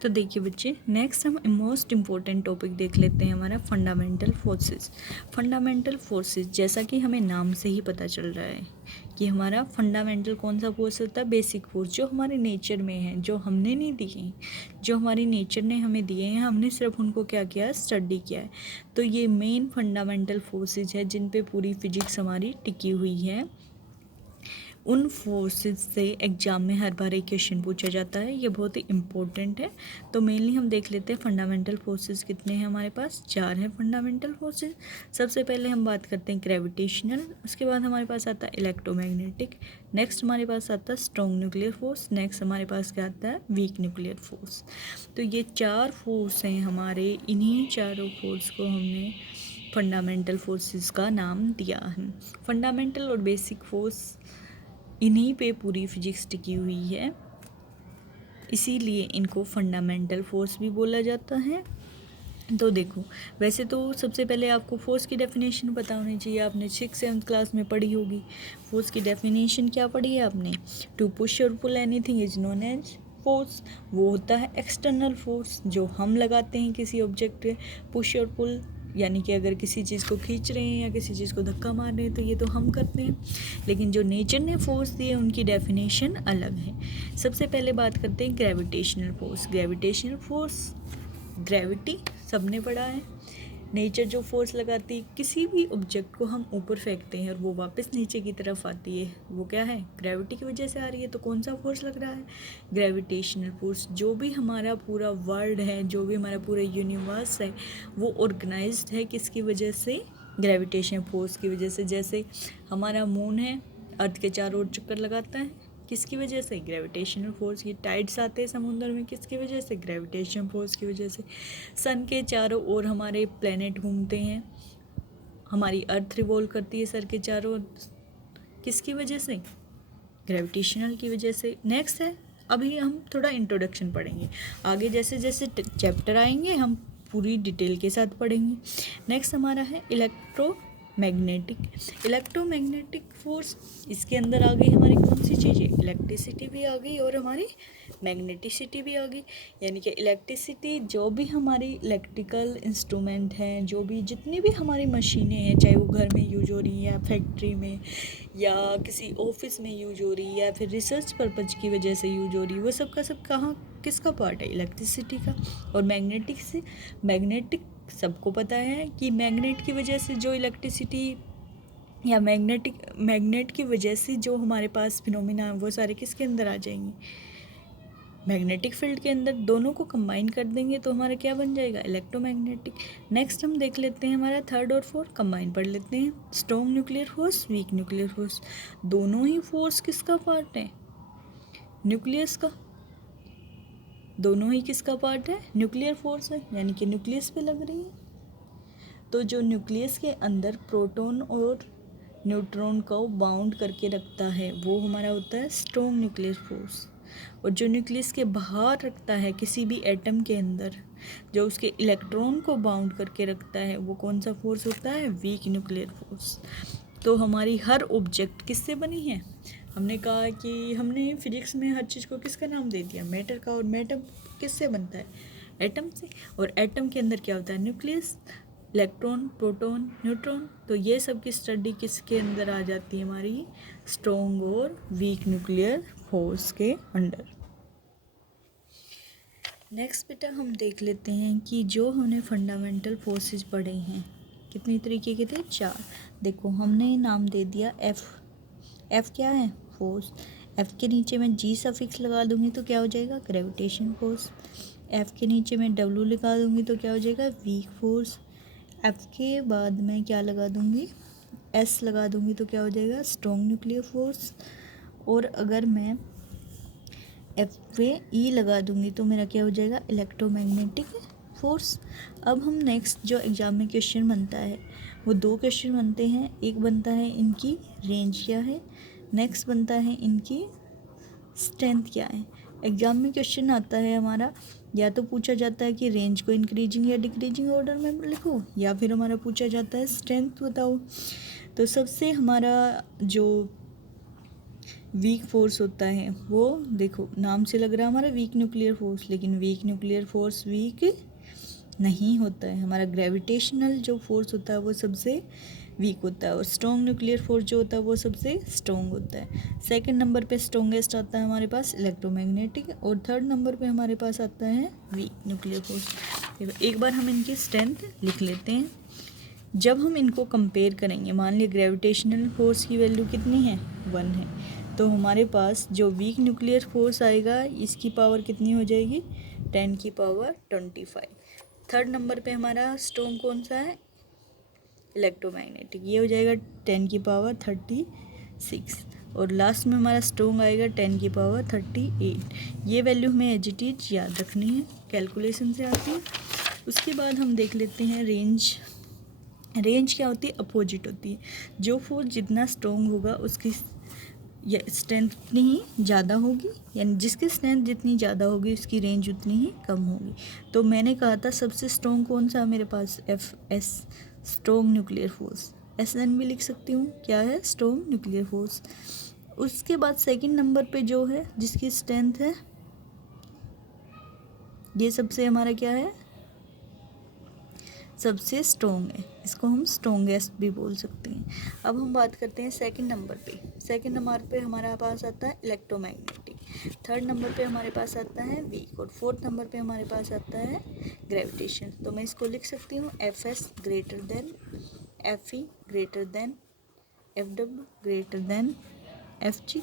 तो देखिए बच्चे, नेक्स्ट हम मोस्ट इम्पॉर्टेंट टॉपिक देख लेते हैं, हमारा फंडामेंटल फोर्सेस। फंडामेंटल फोर्सेस, जैसा कि हमें नाम से ही पता चल रहा है कि हमारा फंडामेंटल कौन सा फोर्स होता है, बेसिक फोर्स, जो हमारे नेचर में है, जो हमने नहीं दिए, जो हमारी नेचर ने हमें दिए हैं, हमने सिर्फ उनको क्या किया है, स्टडी किया है। तो ये मेन फंडामेंटल फोर्सेज है जिन पे पूरी फिजिक्स हमारी टिकी हुई है। उन फोर्सेस से एग्जाम में हर बार एक क्वेश्चन पूछा जाता है, ये बहुत ही इम्पोर्टेंट है। तो मेनली हम देख लेते हैं फंडामेंटल फोर्सेस कितने हैं हमारे पास। 4 हैं फंडामेंटल फोर्सेस। सबसे पहले हम बात करते हैं ग्रेविटेशनल, उसके बाद हमारे पास आता है इलेक्ट्रोमैग्नेटिक, नेक्स्ट हमारे पास आता है स्ट्रॉन्ग न्यूक्लियर फोर्स, नेक्स्ट हमारे पास क्या आता है, वीक न्यूक्लियर फोर्स। तो ये 4 फोर्स हैं हमारे, इन्हीं चारों फोर्स को हमने फंडामेंटल फोर्सेस का नाम दिया है। फंडामेंटल और बेसिक फोर्स, इन्हीं पे पूरी फिजिक्स टिकी हुई है, इसीलिए इनको फंडामेंटल फोर्स भी बोला जाता है। तो देखो, वैसे तो सबसे पहले आपको फोर्स की डेफिनेशन पता होनी चाहिए, आपने 6th-7th क्लास में पढ़ी होगी। फोर्स की डेफिनेशन क्या पढ़ी है आपने, टू पुश और pull anything is known as force. वो होता है एक्सटर्नल फोर्स जो हम लगाते हैं किसी ऑब्जेक्ट पे। पुश और पुल यानी कि अगर किसी चीज़ को खींच रहे हैं या किसी चीज़ को धक्का मार रहे हैं तो ये तो हम करते हैं, लेकिन जो नेचर ने फोर्स दिए उनकी डेफिनेशन अलग है। सबसे पहले बात करते हैं gravitational force. Gravitational force, gravity सबने पढ़ा है, नेचर जो फोर्स लगाती है किसी भी ऑब्जेक्ट को हम ऊपर फेंकते हैं और वो वापस नीचे की तरफ आती है, वो क्या है, ग्रेविटी की वजह से आ रही है। तो कौन सा फोर्स लग रहा है, ग्रेविटेशनल फोर्स। जो भी हमारा पूरा वर्ल्ड है, जो भी हमारा पूरा यूनिवर्स है, वो ऑर्गेनाइज्ड है किसकी वजह से, ग्रेविटेशन फोर्स की वजह से। जैसे हमारा मून है, अर्थ के चारों ओर चक्कर लगाता है, किसकी वजह से, ग्रेविटेशनल फोर्स की। टाइड्स आते हैं समुद्र में, किसकी वजह से, ग्रेविटेशन फोर्स की वजह से। सन के चारों ओर हमारे प्लेनेट घूमते हैं, हमारी अर्थ रिवॉल्व करती है सर के चारों ओर, किसकी वजह से, ग्रेविटेशनल की वजह से। नेक्स्ट है, अभी हम थोड़ा इंट्रोडक्शन पढ़ेंगे, आगे जैसे जैसे चैप्टर आएंगे हम पूरी डिटेल के साथ पढ़ेंगे। नेक्स्ट हमारा है इलेक्ट्रोमैग्नेटिक। इलेक्ट्रोमैग्नेटिक फोर्स, इसके अंदर आ गई हमारी कौन सी चीज़ें, इलेक्ट्रिसिटी भी आ गई और हमारी मैग्नेटिसिटी भी आ गई। यानी कि इलेक्ट्रिसिटी, जो भी हमारी इलेक्ट्रिकल इंस्ट्रूमेंट हैं, जो भी जितनी भी हमारी मशीनें हैं, चाहे वो घर में यूज हो रही हैं या फैक्ट्री में या किसी ऑफिस में यूज हो रही है या फिर रिसर्च पर्पज की वजह से यूज हो रही है, वो सब का सब कहाँ, किसका पार्ट है, इलेक्ट्रिसिटी का। और मैग्नेटिक से, मैग्नेटिक सबको पता है कि मैग्नेट की वजह से जो इलेक्ट्रिसिटी या मैग्नेट की वजह से जो हमारे पास फिनोमिना है वो सारे किसके अंदर आ जाएंगे, मैग्नेटिक फील्ड के अंदर। दोनों को कंबाइन कर देंगे तो हमारा क्या बन जाएगा, इलेक्ट्रोमैग्नेटिक। नेक्स्ट हम देख लेते हैं हमारा 3rd और 4th, कंबाइन पढ़ लेते हैं, strong nuclear force, weak nuclear force. दोनों ही फोर्स किसका पार्ट है, न्यूक्लियस का। दोनों ही किसका पार्ट है, न्यूक्लियर फोर्स है, यानी कि न्यूक्लियस पे लग रही है। तो जो न्यूक्लियस के अंदर प्रोटॉन और न्यूट्रॉन को बाउंड करके रखता है वो हमारा होता है स्ट्रॉन्ग न्यूक्लियर फोर्स। और जो न्यूक्लियस के बाहर रखता है किसी भी एटम के अंदर, जो उसके इलेक्ट्रॉन को बाउंड करके रखता है, वो कौन सा फोर्स होता है, वीक न्यूक्लियर फोर्स। तो हमारी हर ऑब्जेक्ट किससे बनी है, हमने कहा कि हमने फिजिक्स में हर चीज़ को किसका नाम दे दिया, मैटर का। और मैटर किससे बनता है, एटम से। और एटम के अंदर क्या होता है, न्यूक्लियस, इलेक्ट्रॉन, प्रोटॉन, न्यूट्रॉन। तो ये सब की स्टडी किसके अंदर आ जाती है, हमारी स्ट्रॉन्ग और वीक न्यूक्लियर फोर्स के अंडर। नेक्स्ट बेटा हम देख लेते हैं कि जो हमने फंडामेंटल फोर्सेस पढ़े हैं, कितनी तरीके के थे, 4। देखो हमने नाम दे दिया एफ। एफ क्या है, फोर्स। एफ के नीचे मैं जी सफिक्स लगा दूंगी तो क्या हो जाएगा, ग्रेविटेशन फोर्स। एफ के नीचे मैं डब्ल्यू लगा दूंगी तो क्या हो जाएगा, वीक फोर्स। एफ के बाद मैं क्या लगा दूंगी, एस लगा दूंगी तो क्या हो जाएगा, स्ट्रॉन्ग न्यूक्लियर फोर्स। और अगर मैं एफ पे ई लगा दूंगी तो मेरा क्या हो जाएगा, इलेक्ट्रोमैग्नेटिक फोर्स। अब हम नेक्स्ट जो एग्जाम में क्वेश्चन बनता है वो 2 क्वेश्चन बनते हैं। एक बनता है इनकी रेंज क्या है, नेक्स्ट बनता है इनकी स्ट्रेंथ क्या है। एग्जाम में क्वेश्चन आता है हमारा, या तो पूछा जाता है कि रेंज को इंक्रीजिंग या डिक्रीजिंग ऑर्डर में लिखो, या फिर हमारा पूछा जाता है स्ट्रेंथ बताओ। तो सबसे हमारा जो वीक फोर्स होता है वो, देखो नाम से लग रहा है हमारा वीक न्यूक्लियर फोर्स, लेकिन वीक न्यूक्लियर फोर्स वीक नहीं होता है। हमारा ग्रेविटेशनल जो फोर्स होता है वो सबसे वीक होता है, और स्ट्रॉन्ग न्यूक्लियर फोर्स जो होता है वो सबसे स्ट्रॉन्ग होता है। सेकंड नंबर पे स्ट्रॉन्गेस्ट आता है हमारे पास इलेक्ट्रोमैग्नेटिक, और थर्ड नंबर पे हमारे पास आता है वीक न्यूक्लियर फोर्स। एक बार हम इनकी स्ट्रेंथ लिख लेते हैं। जब हम इनको कंपेयर करेंगे, मान लिया ग्रेविटेशनल फोर्स की वैल्यू कितनी है, 1 है, तो हमारे पास जो वीक न्यूक्लियर फोर्स आएगा इसकी पावर कितनी हो जाएगी, 10⁻25। थर्ड नंबर पे हमारा स्ट्रॉन्ग कौन सा है, इलेक्ट्रोमैग्नेटिक, ये हो जाएगा 10⁻36, और लास्ट में हमारा स्ट्रॉन्ग आएगा 10⁻38। ये वैल्यू हमें एज इट इज याद रखनी है, कैलकुलेशन से आती है। उसके बाद हम देख लेते हैं रेंज। रेंज क्या होती है, अपोजिट होती है। जो फोर्स जितना स्ट्रॉन्ग होगा उसकी स्ट्रेंथ उतनी ही ज़्यादा होगी, यानी जिसकी स्ट्रेंथ जितनी ज़्यादा होगी उसकी रेंज उतनी ही कम होगी। तो मैंने कहा था सबसे स्ट्रॉन्ग कौन सा मेरे पास, FS, strong nuclear force. SN भी लिख सकती हूँ, क्या है, स्ट्रॉन्ग न्यूक्लियर फोर्स। उसके बाद सेकंड नंबर पे जो है जिसकी स्ट्रेंथ है, ये सबसे हमारा क्या है, सबसे स्ट्रॉन्ग है, इसको हम स्ट्रॉन्गेस्ट भी बोल सकते हैं। अब हम बात करते हैं सेकंड नंबर पे। सेकंड नंबर पे हमारे पास आता है इलेक्ट्रोमैग्नेटिक, थर्ड नंबर पे हमारे पास आता है वीक, और फोर्थ नंबर पे हमारे पास आता है ग्रेविटेशन। तो मैं इसको लिख सकती हूँ FS greater than FE greater than FW greater than FG।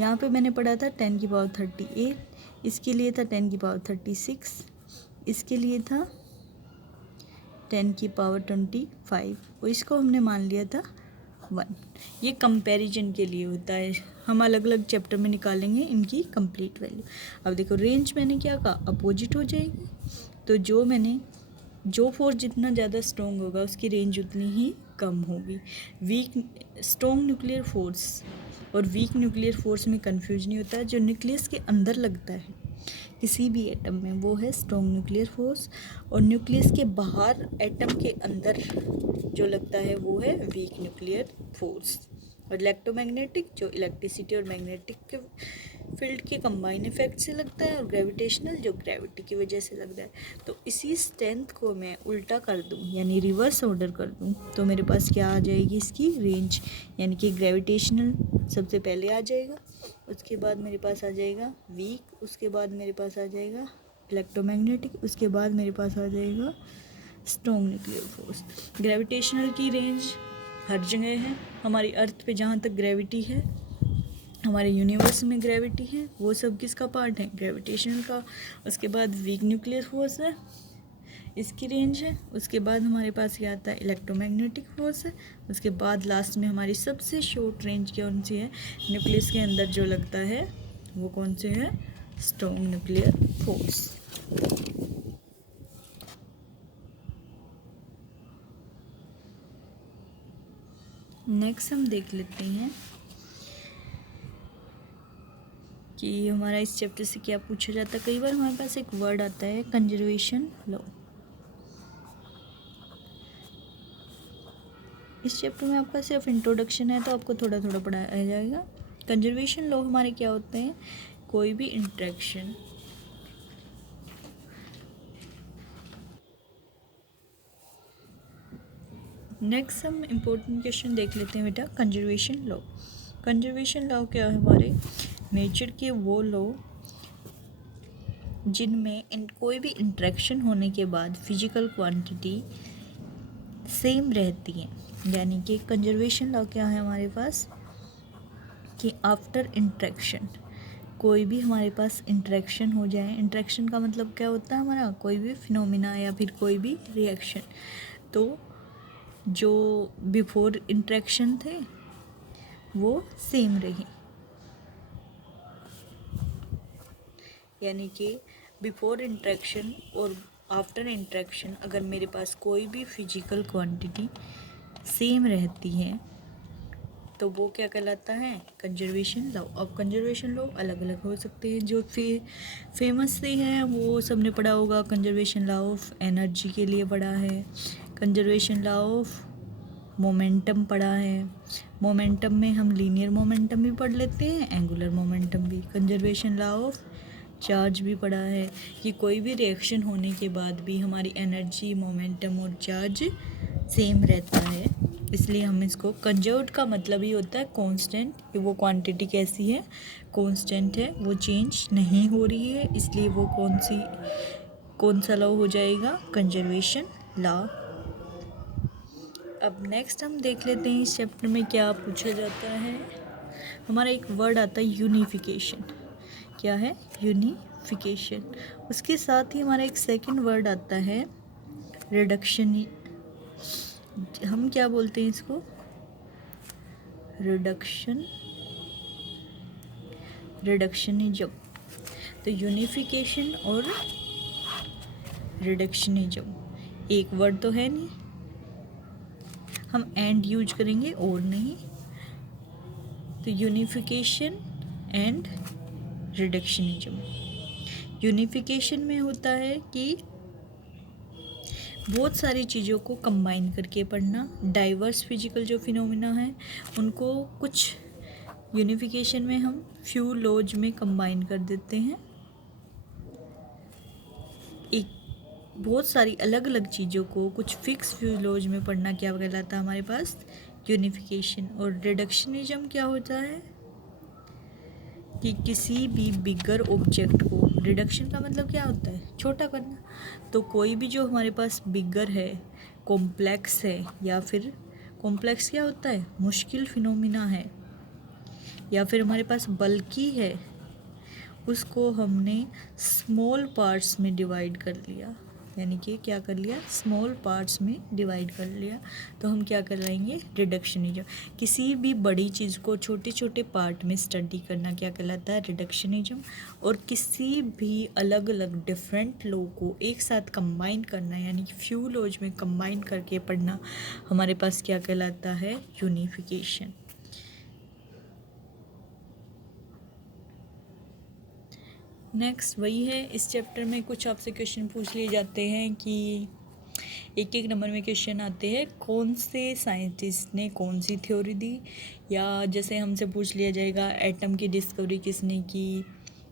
यहाँ पे मैंने पढ़ा था 10⁻38, इसके लिए था 10⁻36, इसके लिए था 10⁻25, और इसको हमने मान लिया था 1। ये कंपैरिजन के लिए होता है, हम अलग अलग चैप्टर में निकालेंगे इनकी कंप्लीट वैल्यू। अब देखो रेंज मैंने क्या कहा, अपोजिट हो जाएगी। तो जो फोर्स जितना ज़्यादा स्ट्रॉन्ग होगा उसकी रेंज उतनी ही कम होगी। स्ट्रॉन्ग न्यूक्लियर फोर्स और वीक न्यूक्लियर फोर्स में कंफ्यूज नहीं होता है। जो न्यूक्लियस के अंदर लगता है किसी भी एटम में वो है स्ट्रॉन्ग न्यूक्लियर फोर्स, और न्यूक्लियस के बाहर एटम के अंदर जो लगता है वो है वीक न्यूक्लियर फोर्स। और इलेक्ट्रोमैग्नेटिक जो इलेक्ट्रिसिटी और मैग्नेटिक के फील्ड के कंबाइन इफेक्ट से लगता है, और ग्रेविटेशनल जो ग्रेविटी की वजह से लगता है। तो इसी स्ट्रेंथ को मैं उल्टा कर दूं, यानी रिवर्स ऑर्डर कर दूं, तो मेरे पास क्या आ जाएगी इसकी रेंज, यानी कि ग्रेविटेशनल सबसे पहले आ जाएगा, उसके बाद मेरे पास आ जाएगा वीक, उसके बाद मेरे पास आ जाएगा इलेक्ट्रोमैग्नेटिक, उसके बाद मेरे पास आ जाएगा स्ट्रॉन्ग न्यूक्लियर फोर्स। ग्रेविटेशनल की रेंज हर जगह है, हमारी अर्थ पे जहाँ तक ग्रेविटी है, हमारे यूनिवर्स में ग्रेविटी है, वो सब किसका पार्ट है, ग्रेविटेशनल का। उसके बाद वीक न्यूक्लियर फोर्स है, इसकी रेंज है। उसके बाद हमारे पास क्या आता है, इलेक्ट्रोमैग्नेटिक फोर्स है। उसके बाद लास्ट में हमारी सबसे शॉर्ट रेंज कौन सी है, न्यूक्लियस के अंदर जो लगता है वो कौन से है, स्ट्रॉन्ग न्यूक्लियर फोर्स। नेक्स्ट हम देख लेते हैं कि हमारा इस चैप्टर से क्या पूछा जाता है। कई बार हमारे पास एक वर्ड आता है कंजर्वेशन लॉ। इस चैप्टर में आपका सिर्फ इंट्रोडक्शन है, तो आपको थोड़ा थोड़ा पढ़ाया जाएगा। कंजर्वेशन लॉ हमारे क्या होते हैं, कोई भी इंटरेक्शन नेक्स्ट हम इम्पोर्टेंट क्वेश्चन देख लेते हैं बेटा। कंजर्वेशन लॉ, कंजर्वेशन लॉ क्या है, हमारे नेचर के वो लॉ जिनमें कोई भी इंटरेक्शन होने के बाद फिजिकल क्वांटिटी सेम रहती है। यानी कि कंजर्वेशन लॉ क्या है हमारे पास, कि आफ्टर इंटरेक्शन कोई भी हमारे पास इंटरेक्शन हो जाए, इंटरेक्शन का मतलब क्या होता है हमारा, कोई भी फिनोमिना या फिर कोई भी रिएक्शन, तो जो बिफोर इंटरेक्शन थे वो सेम रहे। यानी कि बिफोर इंटरेक्शन और आफ्टर इंटरेक्शन अगर मेरे पास कोई भी फिजिकल क्वांटिटी सेम रहती है तो वो क्या कहलाता है, कंजर्वेशन लॉ। अब कंजर्वेशन लॉ अलग अलग हो सकते हैं, जो फेमस से हैं वो सबने पढ़ा होगा। कंजर्वेशन लॉ ऑफ एनर्जी के लिए पढ़ा है, कंजर्वेशन लॉ ऑफ मोमेंटम पढ़ा है। मोमेंटम में हम लीनियर मोमेंटम भी पढ़ लेते हैं, एंगुलर मोमेंटम भी। कंजर्वेशन लॉ ऑफ चार्ज भी पढ़ा है कि कोई भी रिएक्शन होने के बाद भी हमारी एनर्जी, मोमेंटम और चार्ज सेम रहता है, इसलिए हम इसको कंजर्व्ड का मतलब ही होता है कांस्टेंट, कि वो क्वांटिटी कैसी है, कांस्टेंट है, वो चेंज नहीं हो रही है, इसलिए वो कौन सा लॉ हो जाएगा, कंजर्वेशन लॉ। अब नेक्स्ट हम देख लेते हैं इस चैप्टर में क्या पूछा जाता है। हमारा एक वर्ड आता है यूनिफिकेशन। क्या है, यूनिफिकेशन। उसके साथ ही हमारा एक सेकंड वर्ड आता है रिडक्शन। हम क्या बोलते हैं इसको, रिडक्शनिज्म। तो यूनिफिकेशन और रिडक्शनिज्म एक वर्ड तो है नहीं, हम एंड यूज करेंगे और नहीं। तो यूनिफिकेशन एंड रिडक्शनिज्म। यूनिफिकेशन में होता है कि बहुत सारी चीज़ों को कंबाइन करके पढ़ना, डाइवर्स फिजिकल जो फिनोमिना है उनको कुछ यूनिफिकेशन में हम फ्यू लॉज में कंबाइन कर देते हैं। एक बहुत सारी अलग अलग चीज़ों को कुछ फिक्स फ्यू लॉज में पढ़ना क्या कहलाता है हमारे पास, यूनिफिकेशन। और रिडक्शनिज्म क्या होता है कि किसी भी बिगर ऑब्जेक्ट को, रिडक्शन का मतलब क्या होता है, छोटा करना। तो कोई भी जो हमारे पास बिगर है, कॉम्प्लेक्स है, या फिर कॉम्प्लेक्स क्या होता है, मुश्किल फिनोमिना है, या फिर हमारे पास बल्कि है, उसको हमने स्मॉल पार्ट्स में डिवाइड कर लिया, यानी कि क्या कर लिया, स्मॉल पार्ट्स में डिवाइड कर लिया, तो हम क्या करवाएंगे, रिडक्शनिज्म। किसी भी बड़ी चीज़ को छोटे छोटे पार्ट में स्टडी करना क्या कहलाता है, रिडक्शनिज्म। और किसी भी अलग अलग डिफरेंट लॉ को एक साथ कंबाइन करना, यानी कि फ्यू लॉज में कंबाइन करके पढ़ना हमारे पास क्या कहलाता है, यूनिफिकेशन। नेक्स्ट वही है, इस चैप्टर में कुछ आपसे क्वेश्चन पूछ लिए जाते हैं कि एक एक नंबर में क्वेश्चन आते हैं, कौन से साइंटिस्ट ने कौन सी थ्योरी दी, या जैसे हमसे पूछ लिया जाएगा एटम की डिस्कवरी किसने की,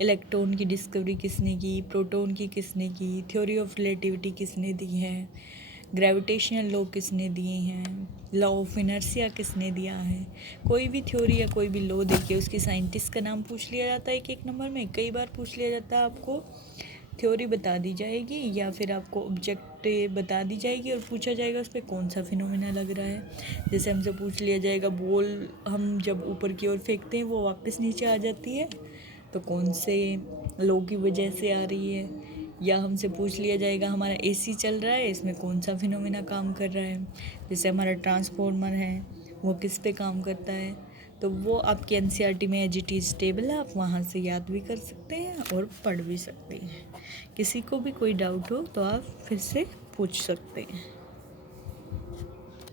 इलेक्ट्रॉन की डिस्कवरी किसने की, प्रोटॉन की किसने की, थ्योरी ऑफ रिलेटिविटी किसने दी है, ग्रेविटेशनल लॉ किसने दिए हैं, लॉ ऑफ इनर्शिया किसने दिया है। कोई भी थ्योरी या कोई भी लॉ देखिए, उसकी साइंटिस्ट का नाम पूछ लिया जाता है एक एक नंबर में। कई बार पूछ लिया जाता है, आपको थ्योरी बता दी जाएगी या फिर आपको ऑब्जेक्ट बता दी जाएगी और पूछा जाएगा उस पर कौन सा फिनोमिना लग रहा है। जैसे हमसे पूछ लिया जाएगा बॉल हम जब ऊपर की ओर फेंकते हैं वो वापस नीचे आ जाती है, तो कौन से लॉ की वजह से आ रही है। या हमसे पूछ लिया जाएगा हमारा एसी चल रहा है, इसमें कौन सा फिनोमिना काम कर रहा है। जैसे हमारा ट्रांसफार्मर है, वो किस पे काम करता है, तो वो आपके एनसीईआरटी में एज इट इज़ टेबल है, आप वहाँ से याद भी कर सकते हैं और पढ़ भी सकते हैं। किसी को भी कोई डाउट हो तो आप फिर से पूछ सकते हैं।